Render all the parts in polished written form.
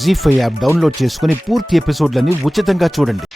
జీ5 app download చేసుకుని పూర్తి ఎపిసోడ్లని ఉచితంగా చూడండి.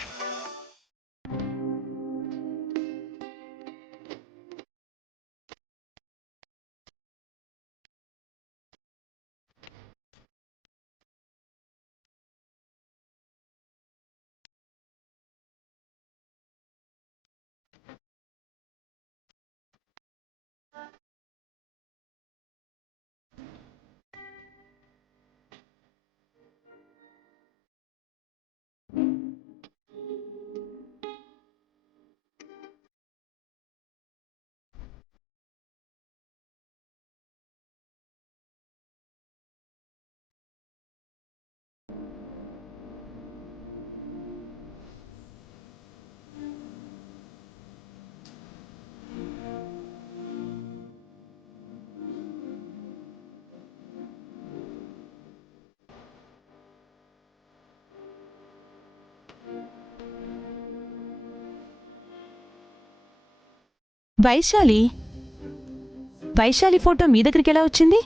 వైశాలి ఫోటో మీ దగ్గరికి ఎలా వచ్చింది?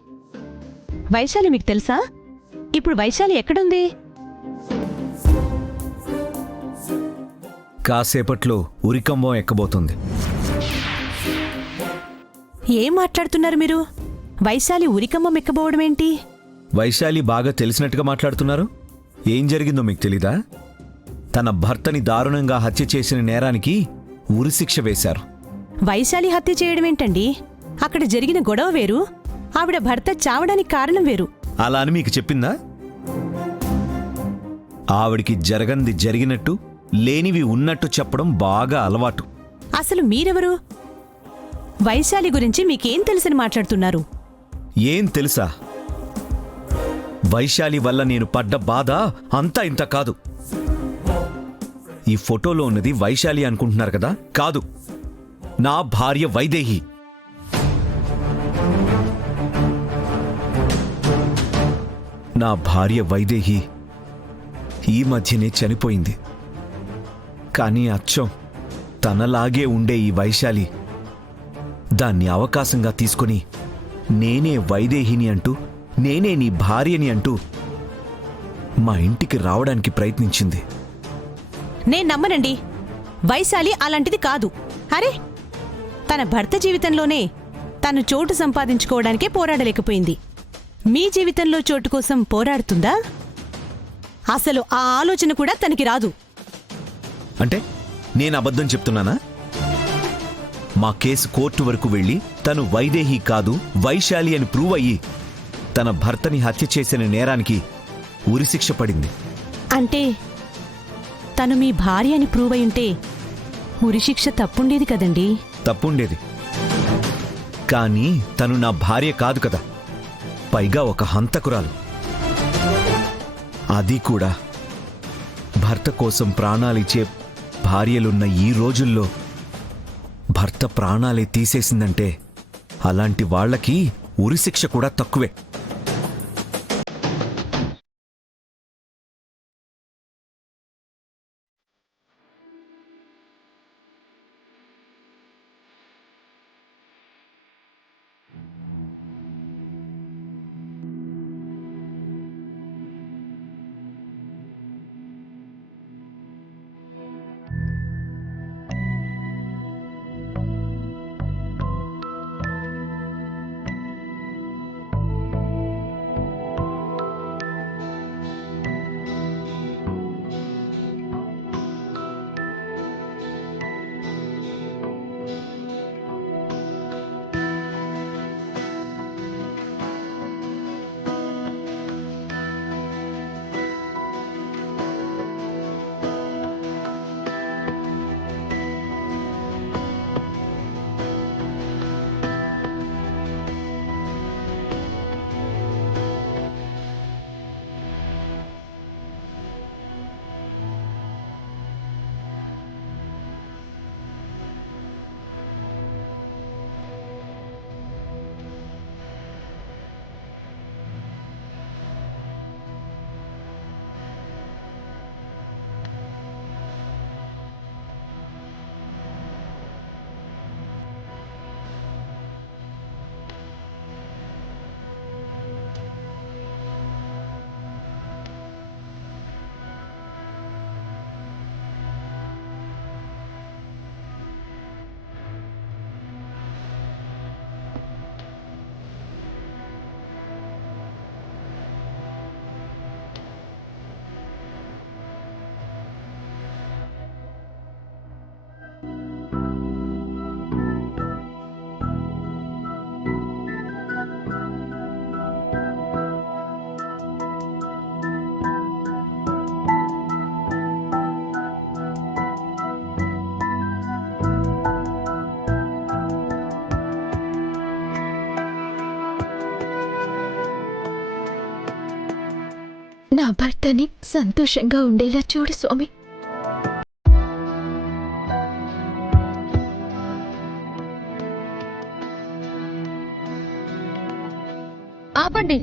వైశాలి మీకు తెలుసా? ఇప్పుడు వైశాలి ఎక్కడుంది? కాసేపట్లో ఉరికంబం ఎక్కబోతుంది. ఏం మాట్లాడుతున్నారు మీరు? వైశాలి ఉరికంబం ఎక్కబోవడమేంటి? వైశాలి బాగా తెలిసినట్టుగా మాట్లాడుతున్నారు. ఏం జరిగిందో మీకు తెలీదా? తన భర్తని దారుణంగా హత్య చేసిన నేరానికి ఉరిశిక్ష వేశారు. వైశాలి హత్య చేయడమేంటండి? అక్కడ జరిగిన గొడవ వేరు, ఆవిడ భర్త చావడానికి కారణం వేరు. అలా అని మీకు చెప్పిందా? ఆవిడికి జరగంది జరిగినట్టు, లేనివి ఉన్నట్టు చెప్పడం బాగా అలవాటు. అసలు మీరెవరు? వైశాలి గురించి మీకేం తెలిసని మాట్లాడుతున్నారు? ఏం తెలుసా? వైశాలి వల్ల నేను పడ్డ బాధ అంతా ఇంత కాదు. ఈ ఫోటోలో ఉన్నది వైశాలి అనుకుంటున్నారు కదా? కాదు, నా భార్య వైదేహి. నా భార్య వైదేహి ఈ మధ్యనే చనిపోయింది. కానీ అచ్చం తనలాగే ఉండే ఈ వైశాలి దాన్ని అవకాశంగా తీసుకుని నేనే వైదేహిని అంటూ, నేనే నీ భార్యని అంటూ మా ఇంటికి రావడానికి ప్రయత్నించింది. నేను నమ్మనండి. వైశాలి అలాంటిది కాదు. అరే, తన భర్త జీవితంలోనే తను చోటు సంపాదించుకోవడానికే పోరాడలేకపోయింది. మీ జీవితంలో చోటు కోసం పోరాడుతుందా? అసలు ఆ ఆలోచన కూడా తనకి రాదు. అంటే నేను అబద్ధం చెప్తున్నానా? మా కేసు కోర్టు వరకు వెళ్ళి తను వైదేహి కాదు వైశాలి అని ప్రూవ్ అయ్యి తన భర్తని హత్య చేసిన నేరానికి ఉరిశిక్ష పడింది. అంటే తను మీ భార్య అని ప్రూవ్ అయ్యుంటే ఉరిశిక్ష తప్పుండేది కదండి? తప్పుండేది, కానీ తను నా భార్య కాదు కదా. పైగా ఒక హంతకురాలు. అది కూడా భర్త కోసం ప్రాణాలిచ్చే భార్యలున్న ఈ రోజుల్లో భర్త ప్రాణాలే తీసేసిందంటే అలాంటి వాళ్లకి ఉరిశిక్ష కూడా తక్కువే. నా భర్తని సంతోషంగా ఉండేలా చూడు స్వామి. ఆపండి.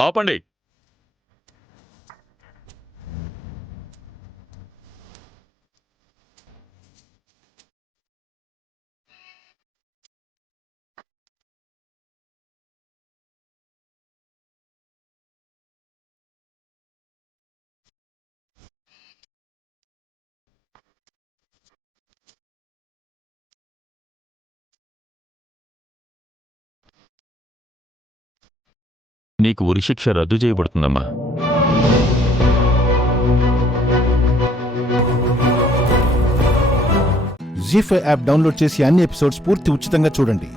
ఆపండి. నీకు ఉరిశిక్ష రద్దు చేయబడుతుందమ్మా. జీ5 యాప్ డౌన్లోడ్ చేసి అన్ని ఎపిసోడ్స్ పూర్తి ఉచితంగా చూడండి.